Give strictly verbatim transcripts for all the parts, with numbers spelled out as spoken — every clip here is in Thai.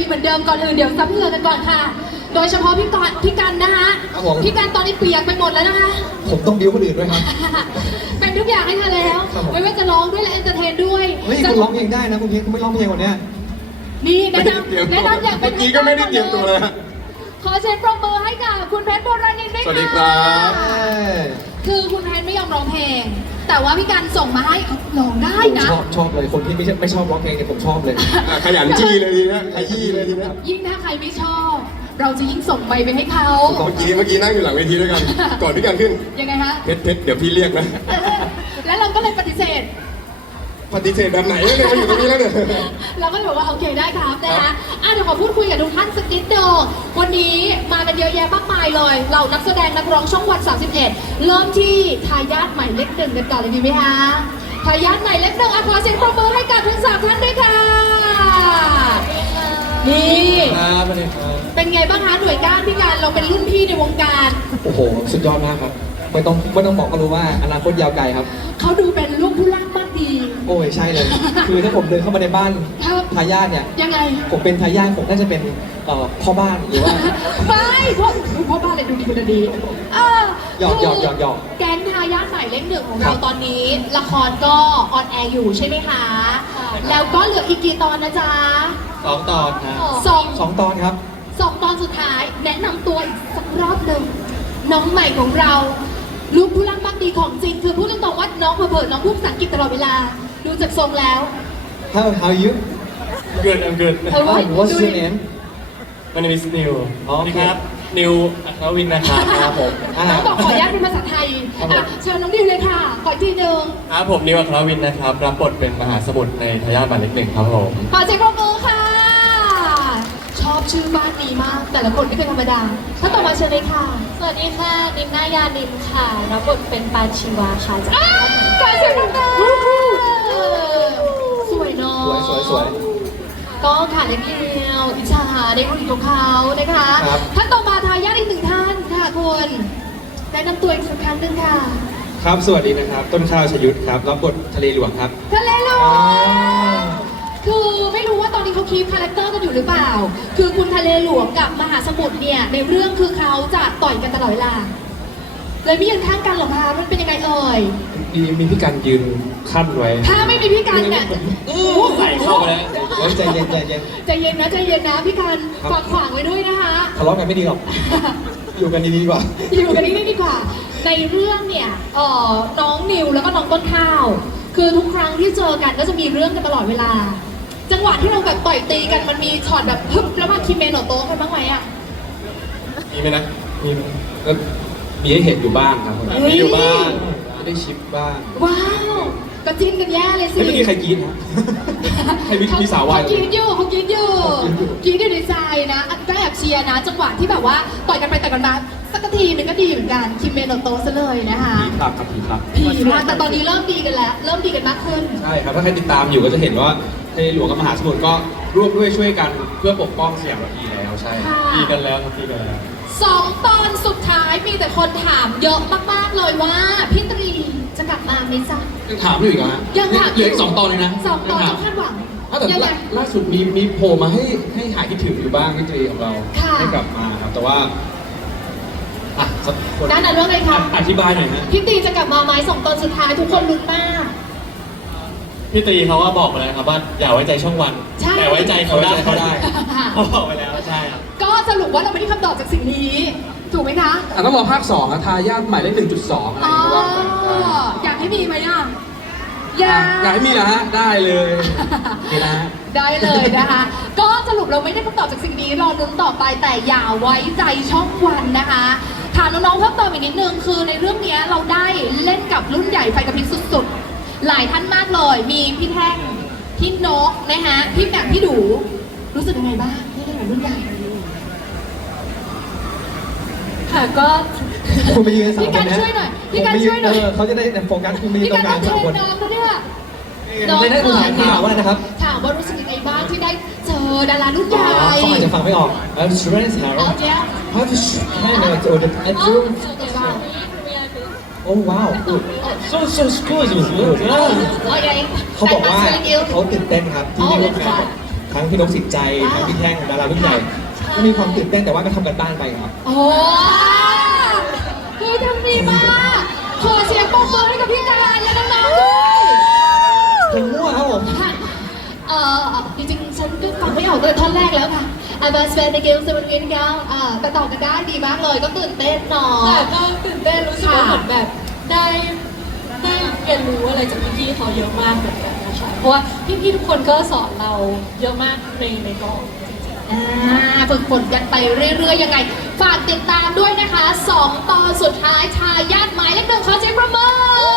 ทีเหมือนเดิมก่อนอื่นเดี๋ยวซับเหงื่อกันก่อนค่ะ โดยเฉพาะพี่กอนพี่กันนะคะครับผมพี่กันตอนนี้เปียกไปหมดแล้วนะคะผมต้องบิ้วคนอื่นด้วยครับเป็นทุกอย่างให้เธอแล้วครับผมไม่ว่าจะร้องด้วยและเอนเตอร์เทนด้วยเฮ้ยคุณร้องเพลงได้นะคุณเพลงคุณไม่ร้องเพลงวันเนี้ยนี่แนะนำแนะนำอย่างเป็นเมื่อกี้ก็ไม่ได้เตรียมตัวเลยฮะขอเชิญปรบมือให้กับคุณเพชรโบราณินด้วยค่ะสวัสดีครับเอ้ยคือคุณเพชรไม่ยอมร้องเพลง แต่ว่าพี่การส่งมาให้ร้องได้ผมนะชอบชอบเลยคนที่ไม่ใช่ไม่ชอบร้องเพลงเนี่ยผมชอบเลยอ่ะขยันจี้เลยทีนะขยี้เลยทีนะยิ่งถ้าใครไม่ชอบ เราจะยิ่งส่งไปไปให้เขาเมื่อกี้เมื่อกี้นั่งอยู่หลังเวทีด้วยกัน ก่อนพี่การขึ้นยังไงฮะเพชรเพชรเดี๋ยวพี่เรียกนะแล้วเราก็เลยปฏิเสธปฏิเสธแบบไหนเนี่ยมาอยู่ตรงนี้แล้วเนี่ยเราก็เลยบอกว่าโอเคได้ครับนะคะอ่ะเดี๋ยวขอพูดคุยกับทุกท่านสักนิดเดียววันนี้มากันเยอะแยะมากมายเลย เรานักแสดงนักร้องช่องวัน สามสิบเอ็ด เริ่มที่ทายาทใหม่เลขหนึ่งกันก่อนเลยดีไหมคะทายาทใหม่เลขหนึ่งอ่ะขอเสียงปรบมือให้กับทั้งสามท่านด้วยค่ะนี่ครับสวัสดีครับเป็นไงบ้างคะหน่วยก้านพี่การเราเป็นรุ่นพี่ในวงการโอ้โหสุดยอดมากครับไม่ต้องไม่ต้องบอกก็รู้ว่าอนาคตยาวไกลครับเขาดูเป็นลูกผู้ล่างมากดีโอ้ยใช่เลย คือถ้าผมเดินเข้ามาในบ้านครับทายาทเนี่ยยังไงผมเป็นทายาทผมน่าจะเป็นเอ่อพ่อบ้านหรือว่าไม่พ่อพ่อบ้านเลยดูดีดูดีเออหยอกหยอกหยอกหยอกแก๊งทายาทใหม่เลขหนึ่งของครัเราบตอนนี้ ละครก็ออนแอร์อยู่ใช่ไหมคะ แล้วก็เหลืออีกกี่ตอนนะจ๊ะสองตอนครับสองสองตอนครับสองตอนสุดท้าย แนะนำตัวอีกสักรอบหนึ่งน้องใหม่ของเรา ลูกผู้ร่างมากดีของจริง คือพูดตรงๆว่าน้องเผลอๆน้องพูดภาษาอังกฤษตลอดเวลา ดูจากทรงแล้ว How how you Good, I'm good. เออ Oh, what's your name My name is Neil. อ๋อนี่ครับ นิวอัครวินนะครับครับผมอ่าน้องบอกขออนุญาตเป็นภาษาไทยครับผมอ่ะเชิญน้องดิวเลยค่ะ ขออีกทีหนึ่งครับผมนิวอัครวินนะครับ รับบทเป็นมหาสมุทรในทายาทหมายเลขหนึ่งครับผมขอเสียงปรบมือค่ะ ชอบชื่อบ้านนี้มาก แต่ละคนไม่เป็นธรรมดาถ้าต่อมาเชิญเลยค่ะสวัสดีค่ะ นินนายานินค่ะ รับบทเป็นปานชีวาค่ะจากอ้าวขอเสียงปรบมือสวยเนาะสวยสวยสวยก็ค่ะเล็กเดียวอิจฉาในคนของเขานะคะครับท่านต่อมาทายาทอีกหนึ่งท่านค่ะคุณแนะนำตัวอีกสักครั้งหนึ่งค่ะครับ สวัสดีนะครับ ต้นข้าวชยุทธครับ รับบททะเลหลวงครับทะเลหลวงคือไม่รู้ว่าตอนนี้เขาคีปคาแรคเตอร์กันอยู่หรือเปล่า คือคุณทะเลหลวงกับมหาสมุทรเนี่ยในเรื่องคือเขาจะต่อยกันตลอดเวลา เลยไม่ยืนข้างกันหรอกคะมันเป็นยังไงเอ่ยมีมีพี่การยืนขั้นไว้ถ้าไม่มีพี่กันเนี่ยใส่เข้าไปแล้วเฮ้ยใจเย็นใจเย็นใจเย็นนะใจเย็นนะพี่กันครับฝากขวางไว้ด้วยนะคะทะเลาะกันไม่ดีหรอก อยู่กันดีๆดีกว่าอยู่กันนี่ดีกว่า ในเรื่องเนี่ยเอ่อน้องนิวแล้วก็น้องต้นข้าว คือทุกครั้งที่เจอกันก็จะมีเรื่องกันตลอดเวลา จังหวะที่เราแบบต่อยตีกันมันมีช็อตแบบพึบแล้วมาคิเมโนโตะกันบ้างไหมอะมีไหมนะมีก็มีให้เห็นอยู่บ้างครับเฮ้ยมีอยู่บ้างจะได้ชิปบ้างว้าวก็จิ้นกันแย่เลยสิไม่มีใครกรีดนะ ให้มีมีสาววายเขากินอยู่เขากินอยู่เขากินอยู่กินอยู่ในใจนะอันก็แอบเชียร์นะ จังหวะที่แบบว่าต่อยกันไปต่อยกันมาสักทีหนึ่งก็ดีเหมือนกันคิเมโนโตะซะเลยนะคะผีผลักครับผีผลักผีมากแต่ตอนนี้เริ่มดีกันแล้ว เริ่มดีกันมากขึ้นใช่ครับ ถ้าใครติดตามอยู่ก็จะเห็นว่าทะเลหลวงกับมหาสมุทรก็ร่วมด้วยช่วยกันเพื่อปกป้องสยามระพีแล้วใช่ค่ะมีกันแล้วครับมีกันแล้วสองตอนสุดท้ายมีแต่คนถามเยอะมากๆเลยว่าพี่ตรีจะกลับมาไหมจ๊ะยังถามอยู่อีกเหรอฮะยังถามเหลืออีกสองตอนเลยนะสองตอนยัจะถามคาดหวังอ้าวแต่ยังไงล่าล่าสุดมีมีโผล่มาให้ให้หายคิดถึงอยู่บ้างพี่ตรีของเราค่ะให้กลับมาครับ แต่ว่าอ่ะสักคนด้านนั้นเรื่องอะไรคะอธิบายหน่อยฮะพี่ตรีจะกลับมาไหมสองตอนสุดท้ายทุกคนลุ้นมากพี่ตรีเขาว่าบอกมาแล้วครับว่าอย่าไว้ใจช่องวันใช่แต่ไว้ใจเขาได้เขาได้เขาบอกไปแล้วใช่ครับก็สรุปว่าเราไม่ได้คำตอบจากสิ่งนี้ ถูกไหมคะอ่ะต้องรอภาคสองอะทายาทหมายเลขหนึ่งจุดสองอะไรอย่างเงี้ยว่าไปใช่อยากให้มีไหมอ่ะอยาอ่ะกอยากให้มีเหรอฮะ ได้เลยนี่นะฮะได้เลยนะคะ ก็สรุปเราไม่ได้คำตอบจากสิ่งนี้รอลุ้นต่อไปแต่อย่าไว้ใจช่องวันนะคะถามน้องๆเพิ่มเติมอีกนิดนึงคือในเรื่องนี้เราได้เล่นกับรุ่นใหญ่ไฟกระพริบสุดๆ หลายท่านมากเลย มีพี่แท่งพี่นกนะคะพี่แหม่มพี่ดูรู้สึกยังไงบ้างที่ได้เล่นกับรุ่นใหญ่ค่ะก็คุณไปยืนสามพี่คกันนนะช่วยหน่อยพี่กันช่วยหน่อยเออเขาจะได้โฟกัสคุณไปยืนพี่ตรกันงกลาต้องงเทสามรนคนน้องเขาเนี่ยไม่ได้คุณถามถามว่าอะไรนะครับถามว่ารู้สึกยังไงบ้างที่ได้เจอดารารุ่นใหญ่เขาอาจจะฟังไม่ออกเออ students เอา have เจ๊ how to manage or the อ๋อ bedroom เดี๋ยวว่า oh wow good so so school is good โอเคเขาบอกว่าเขาตื่นเต้นครับที่ได้ร่วมงานกับทั้งพี่นกสิทธิ์ใจทั้งพี่แท่งดารารุ่นใหญ่ก็มีความตื่นเต้นแต่ว่าก็ทำกันบ้านไปครับโอ้คือทำดีมากขอเสียงปรบมือให้กับพี่การและน้องๆด้วยเพลงมั่วครับผมเอ่อจริงๆ ฉันก็ฟังไม่ออกเลยท่อนแรกแล้วค่ะ I was fan the game seven win ก้าอ่าแต่ต่อกันได้ดีมากเลยก็ตื่นเต้นเนาะแต่ก็ตื่นเต้นรู้สึกว่าเหมือนแบบได้ได้เรียนรู้อะไรจากพี่ๆเขาเยอะมากเหมือนกันนะคะ เพราะว่าพี่ๆทุกคนก็สอนเราเยอะมากในในกองจริงๆอ่าฝึกฝนกันไปเรื่อยๆ ยังไง ฝากติดตามด้วยนะคะสองตอนสุดท้ายทายาทหมายเลขหนึ่งขอเสียงปรบมือ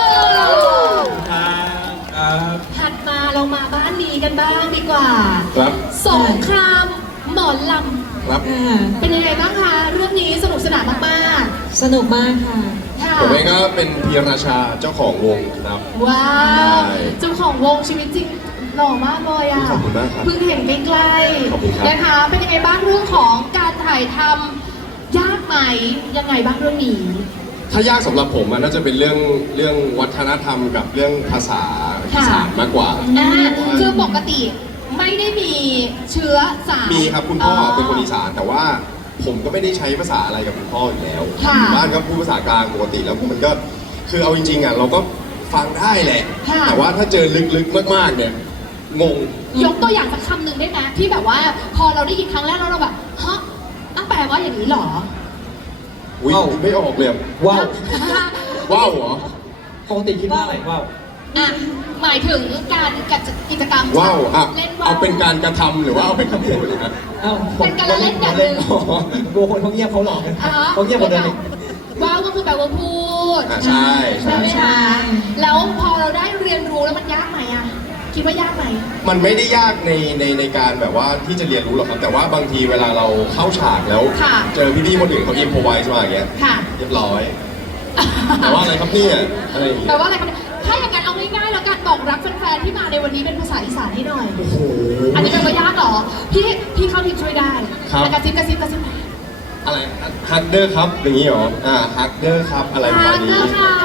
ครับถัดมาเรามาบ้านนี้กันบ้างดีกว่าครับสงครามหมอลครับำเป็นยังไงบ้างคะเรื่องนี้สนุกสนานมากสนุกมากค่ะๆค่ะผมเองก็เป็นพีราชาเจ้าของวงครับว้าวใช่เจ้าของวงชีวิตจริงหล่อมากเลยอ่ะขอบคุณมากครับเพิ่งเห็นใกล้ขอบคุณครับๆนะคะ เป็นยังไงบ้างเรื่องของการถ่ายทำยากไหมยังไงบ้างเรื่องนี้ถ้ายากสำหรับผมมันน่าจะเป็นเรื่องเรื่องวัฒนธรรมกับเรื่องภาษาอีสานมากกว่าอ่าคือปกติไม่ได้มีเชื้อสายมีครับคุณพ่อเป็นคนอีสานแต่ว่าผมก็ไม่ได้ใช้ภาษาอะไรกับคุณพ่ออยู่แล้วค่ะบ้านก็พูดภาษากลางปกติแล้วมันก็คือเอาจริงๆอ่ะเราก็ฟังได้แหละค่ะแต่ว่าถ้าเจอลึกๆมากๆเนี่ยงงยกตัวอย่างสักคำหนึ่งได้ไหมที่แบบว่าพอเราได้ยินครั้งแรกแล้วเราแบบฮะอ้าวแปลว่าอย่างนี้เหรออุ้ยว้าวไม่ออกเลยอะว้าวว้าวเหรอปกติคิดว่าอะไรว้าวอ่ะหมายถึงการกัดกิจกรรมว้าวอ่ะเล่นว่าวเอาเป็นการกระทำหรือว่าเอาเป็นคำพูดนะครับเอ้าเป็นการละเล่นอย่างหนึ่งอ๋อกลัวคนเขาเงียบเขาหลอกกันอ่ะเขาเงียบหมดเลยนี่ว้าวก็คือแปลว่าพูดอ่ะใช่ใช่ไหมใช่คะแล้วพอเราได้เรียนรู้แล้วมันยากไหมอ่ะคิดว่ายากไหมมันไม่ได้ยากในในในการแบบว่าที่จะเรียนรู้หรอกครับ แต่ว่าบางทีเวลาเราเข้าฉากแล้วค่ะเจอพี่ๆคนอื่นเขาอิมพอไวส์มาอย่างเงี้ยค่ะเรียบร้อย แต่ว่าอะไรครับเนี่ยอะไรอย่างเงี้แปลยว่าอะไรคะเนี่ยถ้าอย่างนั้นเอาง่ายๆแล้วกันบอกรักแฟนๆที่มาในวันนี้เป็นภาษาอีสานให้หน่อยโอ้โหอันนี้เป็นว่ายากเหรอ พี่พี่เข้าทีมช่วยได้ครับแล้วกระซิบกระซิบกระซิบอะไรฮักเดอร์ครับอย่างนี้เหรออ่าฮักเดอร์ครับอะไรประมาณฮักเดนี้อร์ครับ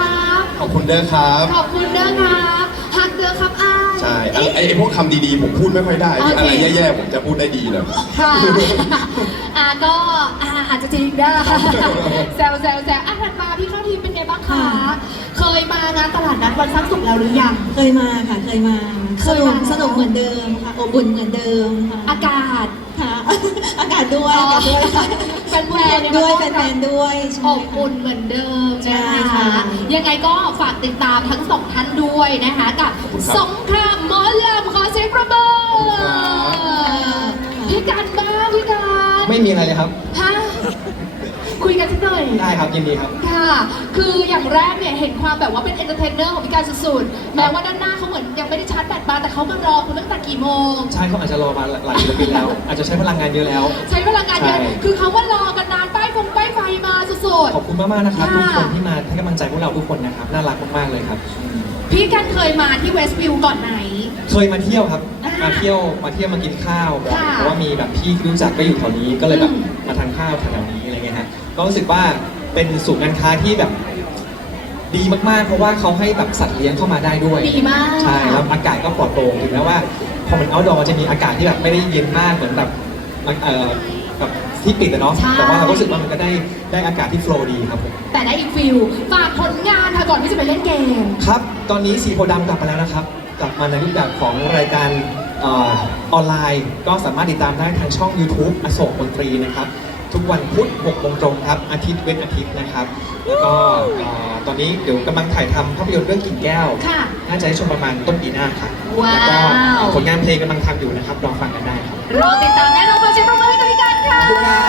ขอบคุณเดอร์ครับขอบคุณเด้อครับฮักเดอร์ครับอ้ายใช่ไอ้เอ๊ะไอ้ไอ้พวกคำดีๆ ผมพูดไม่ค่อยได้ที่โอเคอะไรแย่ๆผมจะพูดได้ดีหน่อยค่ะ อ่าก็อ่าอาจจะจริงได้แซวแซวแซวอ่ะถัดมาพี่เข้าทีมเป็นไงบ้างคะ เคยมางานตลาดนัดวันสร้างสุขแล้วหรือยังเคยมาค่ะ เคยมาเคสยนุมากสนุกเหมือนเดิมค่ะอบอุ่นเหมือนเดิมค่ะอากาศค่ะ อากาศด้วยอากาศด้วยค่ะแฟนๆด้วยแฟแฟนๆด้วยใช่อบค่ะอุ่นเหมือนเดิมใช่นะคะค่ะยังไงก็ฝากติดตามทั้งสองท่านด้วยนะคะ กับขอบคุณครับสงครามหมอลำขอเสียงประเบิดพี่กันบ้างพี่กันไม่มีอะไรเลยครับฮะคุยกันสักหน่อยได้ครับยินดีครับค่ะ คืออย่างแรกเนี่ยเห็นความแบบว่าเป็นเอนเตอร์เทนเนอร์ของพี่การสุดๆ แม้ว่าด้านหน้าเขาเหมือนยังไม่ได้ชาร์จแบตมาแต่เขามารอคุณตั้งแต่กี่โมงใช่เขาอาจจะรอมาหลายศิลปินแล้ว อาจจะใช้พลังงานเยอะแล้วใช้พลังงานเยอะใช่คือเขาว่ารอกันนานป้ายฟงป้ายไฟมาสุดขอบคุณมากๆนะครับค่ะทุกคนที่มาให้กำลังใจพวกเราทุกคนนะครับน่ารักมากๆเลยครับๆ พี่กันเคยมาที่เวสต์วิวก่อนไหนเคยมาเที่ยวครับอ่ามมาเที่ยวมาเที่ยวมากินข้าวแบบค่ะเพราะว่ามีแบบพี่ที่รู้จักก็อยู่แถวนี้ก็เลยแบบอืมมาทานข้าวแถวๆนี้อะไรเงี้ยฮะก็รู้สึกว่าเป็นศูนย์การค้าที่แบบดีมากๆ เพราะว่าเขาให้แบบสัตว์เลี้ยงเข้ามาได้ด้วยดีมากใช่แล้วอากาศก็ปลอดโปร่งถึงแม้ว่าพอมันเอาดอร์จะมีอากาศที่แบบไม่ได้เย็นมากเหมือนแบบเอ่อแบบที่ปิดอะเนาะใช่แต่ว่าเราก็รู้สึกว่ามันก็ได้ได้อากาศที่โฟลว์ดีครับผมแต่ได้อีกฟิลฝากผลงานค่ะก่อนที่จะไปเล่นเกมครับ ตอนนี้สีโพธิ์ดำกลับมาแล้วนะครับ กลับมาในรูปแบบของรายการเออออนไลน์ ก็สามารถติดตามได้ทางช่อง YouTube อโศกมนตรีนะครับ ทุกวันพุธหกโมงตรงครับ อาทิตย์เว้นอาทิตย์นะครับ แล้วก็เอ่อตอนนี้เดี๋ยวกำลังถ่ายทำภาพยนตร์เรื่องกิ่งแก้วค่ะน่าจะได้ชมประมาณต้นปีหน้าครับว้าวแล้วก็ผลงานเพลงกำลังทำอยู่นะครับ รอฟังกันได้ครับรอติดตามแน่นอนขอเสียงปรบมือให้กับพี่กันค่ะขอบคุณครับ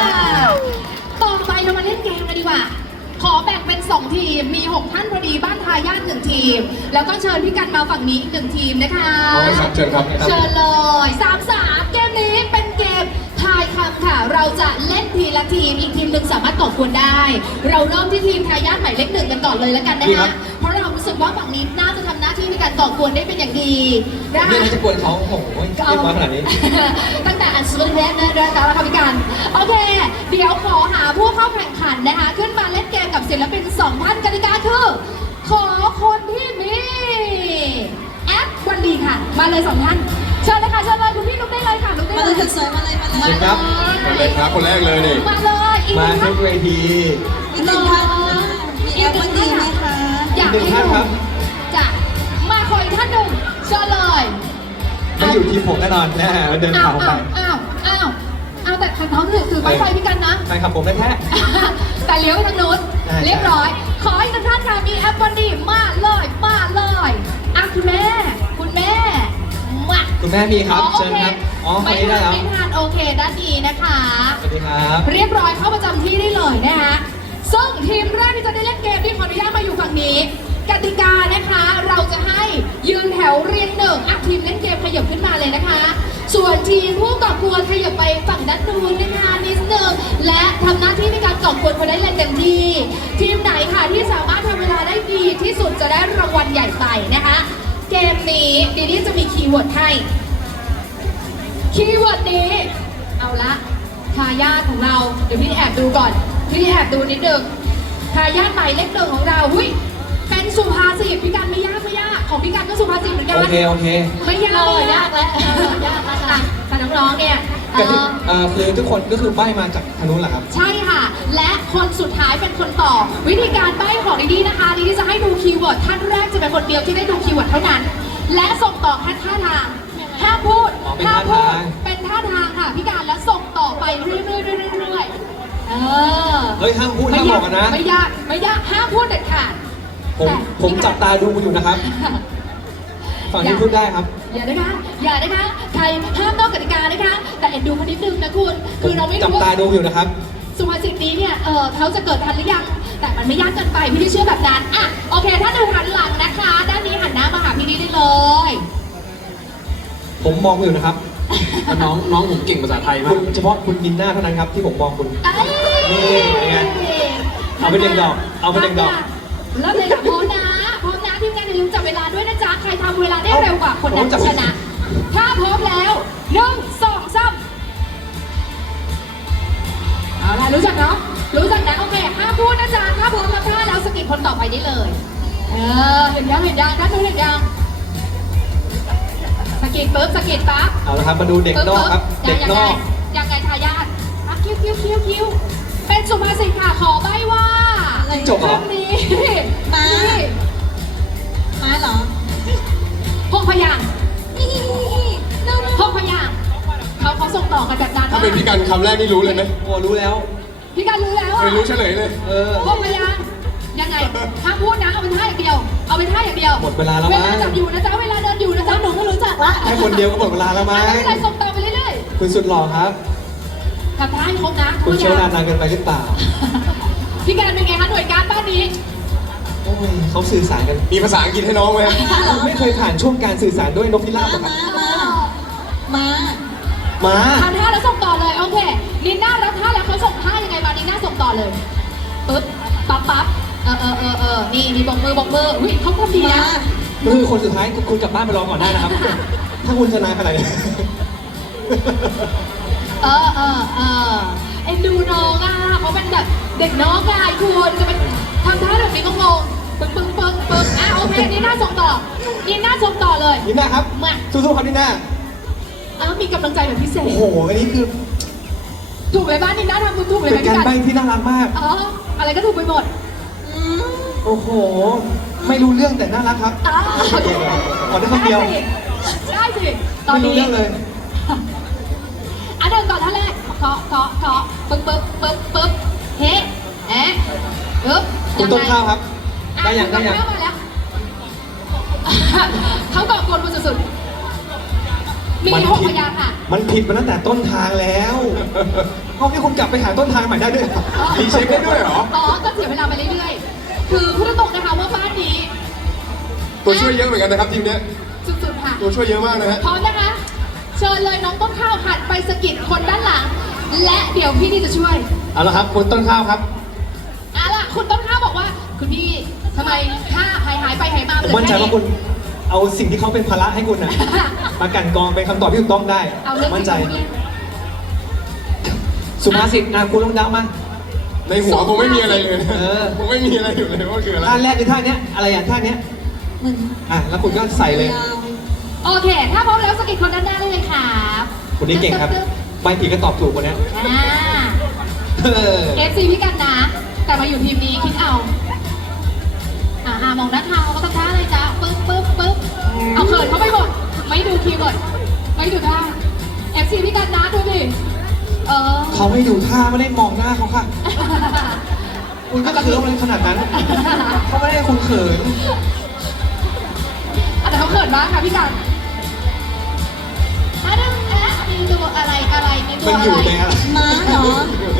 ต่อไปเรามาเล่นเกมกันดีกว่า ขอแบ่งเป็น สอง ทีม มี หก ท่านพอดีบ้านทายาทหนึ่งทีม แล้วก็เชิญพี่กันมาฝั่งนี้อีกหนึ่งทีมนะคะเอาครับเชิญครับเชิญเลยสามสามเกมนี้เป็นเกมทายคำค่ะ เราจะเล่นทีละทีม อีกทีมหนึ่งสามารถก่อกวนได้ เราเริ่มที่ทีมทายาทหมายเลขหนึ่งกันก่อนเลยแล้วกันนะดีครัคะบเพราะเรารู้สึกว่าฝั่งนี้น่าจะทำหน้าที่ในการก่อกวนได้เป็นอย่างดีนะเรื่องคะนี้จะกวนเขาโอ้โหเรียบร้อยขนาดนี้ตั้งแต่อันสุดแรกนะแล้วค่ะพี่กันโอเค เดี๋ยวขอหาผู้เข้าแข่งขันนะคะ ขึ้นมาเล่นเกมกับศิลปินสองท่านกติกาคือ ขอคนที่มีแอปวันดีค่ะ มาเลยสองท่านเชิญเลยค่ะเชิญเลยคุณพี่ลุกได้เลยค่ะลุกได้มาเลเลย ยสวยๆมาเลยมาเลยเชิญครับมาเลยครับคนแรกเลยนี่มาเลยอีกหมานึ่งทุท่านกเวทีอีกหนึ่งท่านมีแอปวันดีไหมคะอยากอีกหนึ่ให้งท่านดูครับจ้ะมาขออีกท่านหนึ่งเชิญเลยไม่อยู่ทีมผมแน่นอนแน่เดินอ้าผ่าวนผมไปอ้าวอ้าวอ้าวอ้าวแต่เขาถือถือไม้ไฟพี่กันนะใช่ครับผมแท้แต่เลี้ยวไปทางนู้นใช่เรียบร้อย ขออีกหนึ่งท่านค่ะมีแอปวันดีมาเลยมาเลยอ่ะคุณแม่ คุณแม่มาๆคุณแม่มีครับอ๋อโอเชิญเคครับอ๋อคนไม่นี้ได้ทานแล้วไม่ทานโอเคด้านนี้นะคะสวัสดีครับเรียบร้อยเข้าประจำที่ได้เลยนะคะซึ่งทีมแรกที่จะได้เล่นเกมที่ขออนุญาตมาอยู่ฝั่งนี้ กติกานะคะเราจะให้ยืนแถวเรียงหนึ่งอ่ะทีมเล่นเกมขยับขึ้นมาเลยนะคะ ส่วนทีมผู้ก่อกวนขยับไปฝั่งด้านนู้นนะคะนิดนึงและทำหน้าที่ในการก่อกวนคนได้เล่นเต็มที่ ทีมไหนค่ะที่สามารถทำเวลาได้ดีที่สุดจะได้รางวัลใหญ่ไปนะคะ เกมนี้ดีดี้จะมีคีย์เวิร์ดให้ คีย์เวิร์ดนี้ เอาละทายาทของเรา เดี๋ยวพี่แอบดูก่อน พี่แอบดูนิดนึงทายาทหมายเลขหนึ่งของเราหุ้ยเป็นสุภาษิตพี่การไม่ยากไม่ยากของพี่การก็สุภาษิตเหมือนกันโอเคโอเคไม่ยากเราไม่ยากแล้วยากแล้วค่ะแต่น้องๆเนี่ยเอ่ก็คืออเอ่อคือทุกคนก็คือใบ้มาจากทางนู้นแหละครับใช่ค่ะ และคนสุดท้ายเป็นคนตอบวิธีการใบ้ของดีดีนะคะดีดีจะให้ดูคีย์เวิร์ดท่านแรกจะเป็นคนเดียวที่ได้ดูคีย์เวิร์ดเท่านั้น และส่งต่อแค่ท่าทางห้ามพูดอ๋อเป็นห้ามท่าพูดทางเป็นท่าทางค่ะพี่การแล้วส่งต่อไปเรื่อยๆเรื่อยๆเรื่อยๆเออเฮ้ยห้ามพูดไม่ห้ามบยาอก กกันนะไม่ยากไม่ยากห้ามพูดเด็ดขาดผมแต่ผมจับตาดูอยู่นะครับ ฝั่งนี้พูดได้ครับอย่านะคะอย่านะคะใครห้ามนอกกติกานะคะ แต่เอ็นดูคนนิดนึงนะคุณ คือเราไม่จับรู้ตาว่าดูอยู่นะครับสุภาษิตนี้เนี่ยเออเขาจะเกิดทันหรือยัง แต่มันไม่ยากเกินไปพี่ที่เชื่อแบบนั้นอ่ะโอเค ถ้าเดินหันหลังนะคะ ด้านนี้หันหน้ามาหาพี่นี่ได้เลยผมมองอยู่นะครับน้องน้องผมเก่งภาษาไทยมาคุกณเฉพาะคุณนินหน้าเท่านั้นครับที่ผมมองคุณเอ้ยนี่เป็นไงเอาไปเด็กดอกเอาไปเด็กดอกเริ่มเลยค่ะพร้อมนะพร้อมนะทีมงานอย่าลืมจับเวลาด้วยนะจ๊ะใครทำเวลาได้เร็วกว่าคนนั้นชนะ ถ้าพร้อมแล้วหนึ่งสองสามเอาล่ะรู้จักเนาะรู้จักนะโอเคห้ามพูดนะจ๊ะถ้าพร้อมแล้วท่าแล้วสกิดคนต่อไปได้เลยเออเห็นยังเห็นยังด้านนู้นเห็นยังสกิดปุ๊บสกิดปั๊บเอาละครับมาดูเด็กนอกครับ เด็กนอกยังไงทายาทอ่ะคิ้วคิ้วคิ้วคิ้วเป็นสุภาษิตค่ะขอใบ้ว่าจบเหรอคำนี้ม้านี่มาเหรอหกพยางค์หกพยางค์เขาเขาส่งต่อกันแบบนั้นถ้าเป็นพี่กันคำแรกนี่รู้เลยไหมโอ้รู้แล้วพี่การรู้แล้วเคอ่ะยรู้เฉลยเลยเออหกพยางค์ยังไงห้ามพูดนะเอาเป็นท่าอย่างเดียว เอาเป็นท่าอย่างเดียวหมดเวลาแล้วเวมั้ลาง จับอยู่นะจ๊ะเวลาเดินอยู่นะจ๊ะหนูก็รู้จักละแค่คนเดียวก็หมดเวลาแล้วไม่มั้งเป็นไรส่งต่อไปเรื่อยคุณสุดหล่อครับๆกับท่าให้ครบนะคุณเชี่ยวชาญนานเกินไปหรือเปล่าพี่การเป็นไงคะหน่วยการบ้านนี้โอ้ยเขาสื่อสารกันมีภาษาอังกฤษให้น้องไหมครับไม่เคยผ่านช่วงการสื่อสารด้วยนกพิราบหรอครับมามาม้าทำท่าแล้วส่งต่อเลยโอเคนิน่ารับท่าแล้วเขาส่งท่ายังไงมานิน่าส่งต่อเลยปึ๊บปั๊บปั๊บเออเออเออเออนี่มีบอกมือบอกมืออุ้ยเขาทำดีนะก็คือคนสุดท้ายคุณคุณกลับบ้านไปรอก่อนได้นะครับ ถ้าคุณชนะขนาดนี้เออเออเออเอ็นดูน้องอ่ะเขาเป็นแบบเด็กน้องไงคุณจะเป็นทำท่าแบบนี้ก็งงปึ้งปึ้งปึ้งปึ้งอ่ะโอเคนิน่าส่งต่อนิน่าส่งต่อเลยนิน่าครับมาสู้ๆครับนิน่าอ้าวมีกำลังใจแบบพิเศษโอ้โห อันนี้คือถูกเลยบ้านนิน่าทำถูกเลยไหมเป็นการพี่ใบ้กันที่น่ารักมากเอออะไรก็ถูกไปหมดอืมโอ้โห ไม่รู้เรื่องแต่น่ารักครับอ้าวขอได้คำเดียวได้สิตอนไม่รู้นี้เรื่องเลยอ่ะเดินก่อนท่าแรกเคาะเคาะเคาะปึ๊บปึ๊บปึ๊บปึ๊บเฮ้เอ๊ะปึ๊บคุณต้นข้าวครับ ได้ยังได้ยังอ่ะคุณต้นข้าวมาแล้ว เขาก่อกวนคุณสุดๆมีมันหกผิพดยางค์ค่ะมันผิดมาตั้งแต่ต้นทางแล้วห้องนี้คุณกลับไปหาต้นทางใหม่ได้ด้วยเหรอมีเช็คได้ด้วยเหรออ๋อก็เสียเวลาไปเรื่อยๆ คือพูดตรงๆนะคะว่าบ้านนี้ตัวช่วยเยอะเหมือนกันนะครับทีมเนี้ยสุดๆค่ะตัวช่วยเยอะมากนะฮะพร้อมนะคะ เชิญเลยน้องต้นข้าวหันไปสะกิดคนด้านหลัง และเดี๋ยวพี่นี่จะช่วยเอาละครับ คุณต้นข้าวครับเอาล่ะคุณต้นข้าวบอกว่า คุณพี่ทำไมถ้าหายหายไปหายมาผมมั่นใจว่าคุณเอาสิ่งที่เขาเป็นภาระให้คุณนะมากลันกรองเป็นคำตอบที่ถูกต้องได้เอาเรื่องมั่นใจจริงๆเนี่ยสุภาษิตอ่ะคุณลองเดามาในหัวคงไม่มีอะไรเลยนะเออคงไม่มีอะไรอยู่เลยว่าคืออะไรท่าแรกคือท่าเนี้ยอะไรอย่างท่าเนี้ยเหมือนอ่ะแล้วคุณก็ใส่เลยยาวโอเค ถ้าพร้อมแล้วสกิดคนด้านหน้าได้เลยครับคนนี้เก่งครับใบผีก็ตอบถูกคนเนี้ยอ่าเออเอฟซีพี่กันนะ แต่มาอยู่ทีมนี้คิดเอา อ่าอ่ามองหน้าทางเขาก็ต้องท่าเลยจ้าปึ๊บปึ๊บปึ๊บเอาเขินเขาไปหมด ไม่ดูคีย์เวิร์ดไม่ดูท่าเอฟซีพี่กันนะดูดิ เออเขาไม่ดูท่าไม่ได้มองหน้าเขาค่ะ คุณก็เคิร์ฟอะไรขนาดนั้น เขาไม่ได้คงเขินอ่ะแต่เขาเขินมากค่ะพี่กันอ่ะนั่นอ่ะมีตัวอะไรอะไรมีตัมัวน อะอยู่ในไรอะไรม้าเหรอ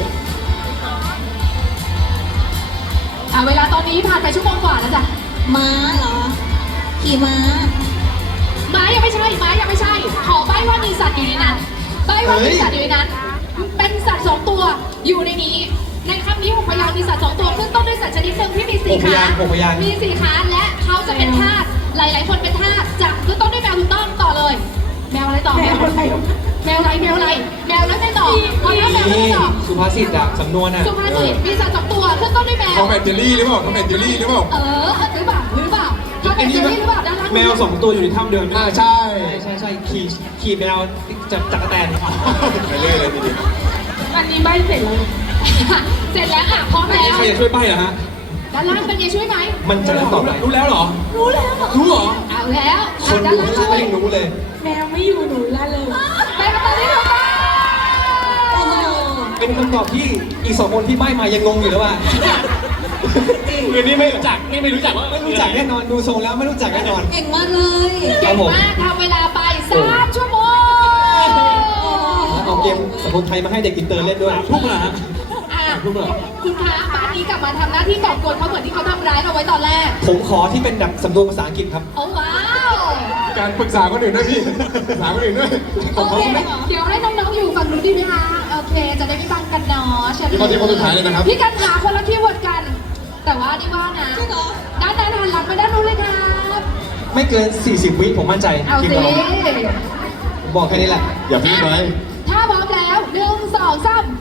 อ่ะเวลาตอนนี้ผ่านไปชั่วโมงกว่าแล้วจ้ะม้าเหรอ ขี่ม้าม้ายังไม่ใช่ม้ายังไม่ใช่ ขอใบ้ว่ามีสัตว์อยู่ในนั้นใบ้ว่ามีสัตว์อยู่ในนั้น เป็นสัตว์สองตัวอยู่ในนี้ ในคำนี้หกพยางค์มีสัตว์สองตัวขึ้นต้นด้วยสัตว์ชนิดหนึ่งที่มีสี่หกพขายางค์หกพยางค์มีสี่ขาและเขาจะเป็นทาสหลาย ๆ คนเป็นทาสจะขึ้นต้นด้วยแมวถูกต้องต่อเลย แมวอะไรต่อแมวอะไรแมวอะไรแมวอะไรแมวแล้วไม่ต่อเอาแล้วแมวแล้วนี่ไม่ต่อสุภาษิตอะสำนวนอะสุภาษิตมีสัตว์สองตัวขึ้นต้นด้วยแมวทอมแอนเจอรี่หรือเปล่าทอมแอนเจอรี่หรือเปล่าเออหรือเปล่าหรือเปล่าเขาเป็นเจอรี่หรือเปล่าด้านล่างแมวสองตัวอยู่ในถ้ำเดิมอ่าใช่ใช่ใช่ใช่ขี่ขี่แมวจับจักรแตนไปเรื่อยเลยทีเดียวอันนี้ใบเสร็จแล้ว เสร็จแล้วอ่ะพร้อมแล้วใครจะช่วยใบ้เหรอฮะด้านล่างเป็นไงช่วยไหมมันจะเริ่มต่อไปรู้แล้วเหรอรู้แล้วรู้เหรอเอาแล้วคนด้านดูล่างข้างช่ล่างวยก็ยังรู้เลยแมวไม่อยู่หนูล่าเลยไปมาตอนนี้ถูกต้องโอ้โหเป็นคำตอบที่อีกสองคนที่ใบ้มายังงงอยู่แล้วว่าคืนนี้ไม่รู้จักนี่ไม่รู้จักว่าไม่รู้จักแน่นอนดูทรงแล้วไม่รู้จักแน่นอนเก่งมากเลยเก่งมากทำเวลาไปสามชั่วโมงแล้วเอาเกมสมุนไพรมาให้เด็กอินเตอร์เล่นด้วยทุ่มเหรอฮะอ่ะคุณคะบ้านนี้กลับมาทำหน้าที่ก่อกวนเขาเหมือนที่เขาทำร้ายเราไว้ตอนแรกผมขอที่เป็นแบบสำนวนภาษาอังกฤษครับโอ้ว้าวการปรึกษาคนอื่นด้วยพี่ปรึกษาคนอื่นด้วยโอเคเดี๋ยวให้น้องๆอยู่ฝั่งนู้นดีไหมคะโอเคจะได้ไม่ฟังกันเนาะเชิญพี่คนที่คนสุดท้ายเลยนะครับพี่กันหาคนละคีย์เวิร์ดกัน แต่ว่านี่ว่านะจริงเหรอด้านนั้นหันหลังไปด้านนู้นเลยครับไม่เกิน สี่สิบ วิผมมั่นใจเอาทีมสิเราผมบอกแค่นี้แหละอย่าพูดไหมถ้าพร้อมแล้วหนึ่งสองสาม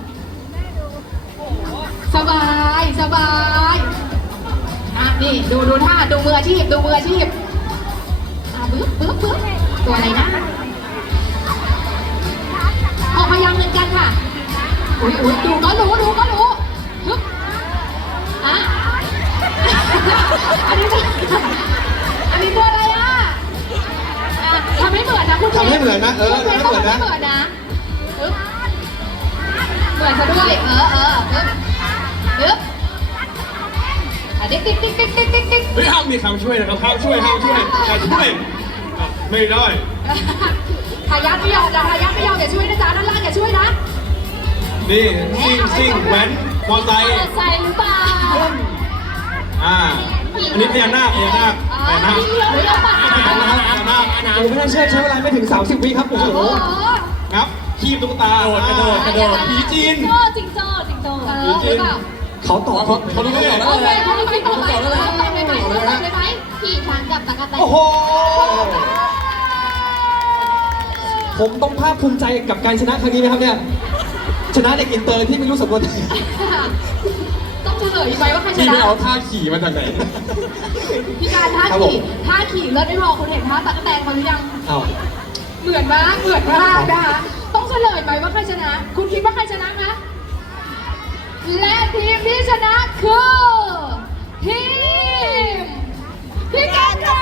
สบายสบายอ่ะนี่ดูดูท่าดูมืออาชีพดูมืออาชีพอ่ะปึ๊บปึ๊บปึ๊บตัวอะไรนะออกพยางค์เหมือนกันค่ะอุ้ยอุ้ยดูก็รู้ดูก็รู้ฮึบอ่ะ อันนี้อันนี้ตัวอะไรอ่ะอ่ะทำให้เหมือนนะคุณทำให้เหมือนนะเออคุณทำให้เหมือนนะทำให้เหมือนนะฮึบเหมือนซะด้วยเออเออฮึบฮึบอ่ะติ๊กติ๊กติ๊กติ๊กติ๊กติ๊กติ๊กเฮ้ยห้ามมีคำช่วยนะครับห้ามช่วยห้ามช่วยอย่าช่วยอ่ะไม่ได้ทายาทไม่ยอมนะทายาทไม่ยอมอย่าช่วยนะจ๊ะด้านล่างอย่าช่วยนะนี่ซิ่งซิ่งแว้นมอไซค์ใส่หรือเปล่าอ่าอันนี้พญานาคพญานาคอ๋อพญานาคที่เลี้ยวหรือเปล่าพญานาคพญานาคโอ้ไม่น่าเชื่อใช้เวลาไม่ถึง สามสิบ วิครับ โอ้โหโอ้โหครับคีบตุ๊กตากระโดดกระโดดกระโดดผีจีนโจ้จิงโจ้จิงโจ้เออหรือเปล่าเขาตอบเขาเขารู้ไม่หรอกนะโอเคเขาไม่ตอบไหมตอบเลยไหมตอบเลยไหมขี่ช้างกับตะกั่วแตนโอ้โห ผมต้องภาคภูมิใจกับการชนะครั้งนี้ไหมครับเนี่ย ชนะเด็กอินเตอร์ที่ไม่รู้สำนวนไทยต้องเฉลยไหมว่าใครชพี่นะไปเอาท่าขี่มาจากไหนพี่การท่าครับผขี่มท่าขี่เลิศไม่พอคุณเห็นท่าตะกั่วแตนเขาหรือยังเอาเหมือนมากเหมือนมากนะคะต้องเฉลยไหมว่าใครชนะ คุณคิดว่าใครชนะคะและทีมที่ชนะคือทีมพี่กันค่ะ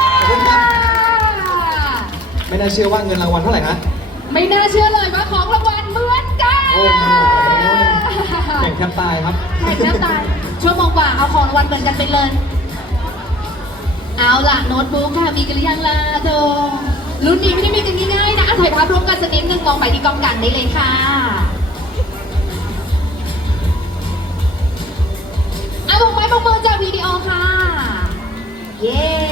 ไม่น่าเชื่อว่าเงินรางวัลเท่าไหร่ฮะไม่น่าเชื่อเลยว่าของรางวัลเหมือนกันโอ้โหแข่งแทบตายครับแข่งแทบตายชั่วโมงกว่าเอาของรางวัลเหมือนกันไปเลย เอาล่ะโน้ตบุ๊กค่ะมีกันหรือยังล่ะโธ่รุ่นนี้ไม่ได้มีกันง่ายๆนะอ่ะถ่ายภาพร่วมกันสักนิดนึงมองไปที่กล้องกลางได้เลยค่ะเอาบอกไม้บอกมือจากวิดีโอค่ะ เย้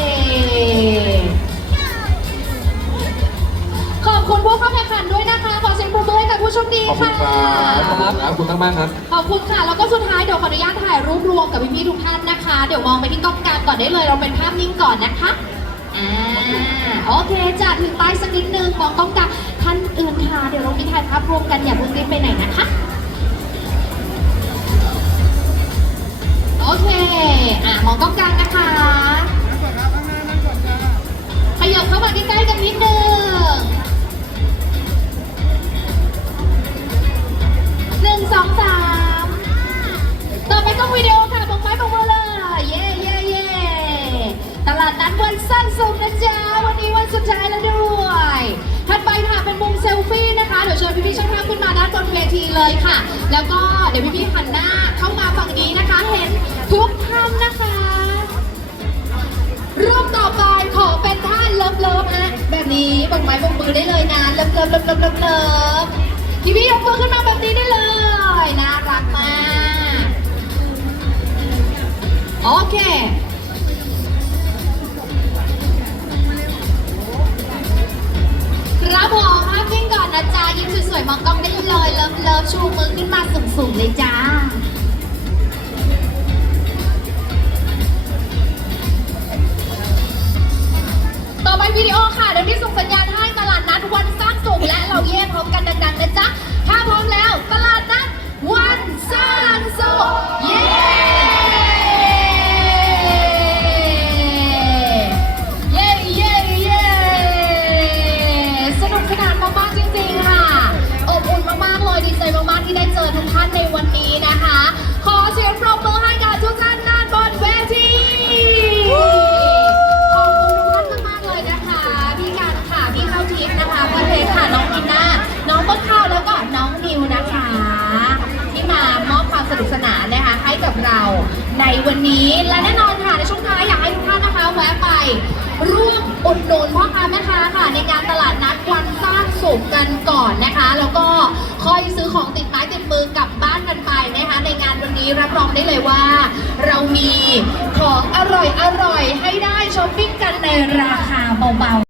ขอบคุณผู้เข้าแข่งขันด้วยนะคะ ขอเสียงปรบมือให้กับผู้โชคดีขอบคุค่ะณครับขอบคุณมากๆครับขอบคุณค่ะ แล้วก็สุดท้ายเดี๋ยวขออนุญาตถ่ายรูปรวมกับพี่ๆทุกท่านนะคะ เดี๋ยวมองไปที่กล้องกลางก่อนได้เลย เราเป็นภาพนิ่งก่อนนะคะ อ่า โอเคจ้ะถึงป้ายสักนิดนึงมองกล้องกลางท่านอื่นค่ะ เดี๋ยวเรามีถ่ายภาพรวมกันอย่าเพิ่งรีบไปไหนนะคะ โอเค อ่ะมองกล้องกลางนะคะขยับบเข้ามาใกล้ๆกันนิดนึงหนึ่งสองสามต่อไปกล้องวิดีโอค่ะบอกไม้บอกมือเลยเย่เย่เย่ตลาดนัดวันสั้นสุดนะจ๊ะวันนี้วันสุดท้ายแล้วด้วยถัดไปค่ะเป็นมุมเซลฟี่นะคะเดี๋ยวเชิญพี่ๆช่างภาพขึ้นมาด้านบนเวทีเลยค่ะแล้วก็เดี๋ยวพี่ๆหันหน้าเข้ามาฝั่งนี้นะคะเห็นทุกท่านนะคะรูปต่อไปขอเป็นท่าเลิฟเลิฟฮะแบบนี้บอกไม้บอกมือได้เลยนะเลิฟเลิฟเลิฟเลิฟเลิฟเลิฟพี่ๆยกมือขึ้นมาแบบนี้ได้เลยน่ารักมากโอเคครับผมภาพนิ่งก่อนนะจ๊ะยิ้มสวยๆมองกล้องได้เลยเลิฟเลิฟชูมือขึ้นมาสูงๆเลยจ้าต่อไปวิดีโอค่ะเดี๋ยวที่ส่งสัญญาณให้ตลาดนัดวันสร้างสุขและเราเย่พร้อมกันดังๆนะจ๊ะถ้าพร้อมแล้วตลาดนัดวันสร้างสุขเย่เย่เย่เย่สนุกสนานมากๆจริงๆค่ะอบอุ่นมากๆเลยดีใจมากๆที่ได้เจอทุกท่านในวันนี้นะคะขอเสียงปรบมือให้กับทุกท่านด้านบนเวทีพี่เพชรค่ะน้องอินนาน้องต้นข้าวแล้วก็น้องนิวนะคะที่มามอบความสนุกสนานนะคะให้กับเราในวันนี้และแน่นอนค่ะในช่วงท้ายอยากให้ทุกท่านนะคะแวะไปร่วมอุดหนุนพ่อค้าแม่ค้าค่ะในงานตลาดนัดวันสร้างสุขกันก่อนนะคะแล้วก็คอยซื้อของติดไม้ติดมือกลับบ้านกันไปนะคะในงานวันนี้รับรองได้เลยว่าเรามีของอร่อยๆให้ได้ช้อปปิ้งกันในราคาเบาๆ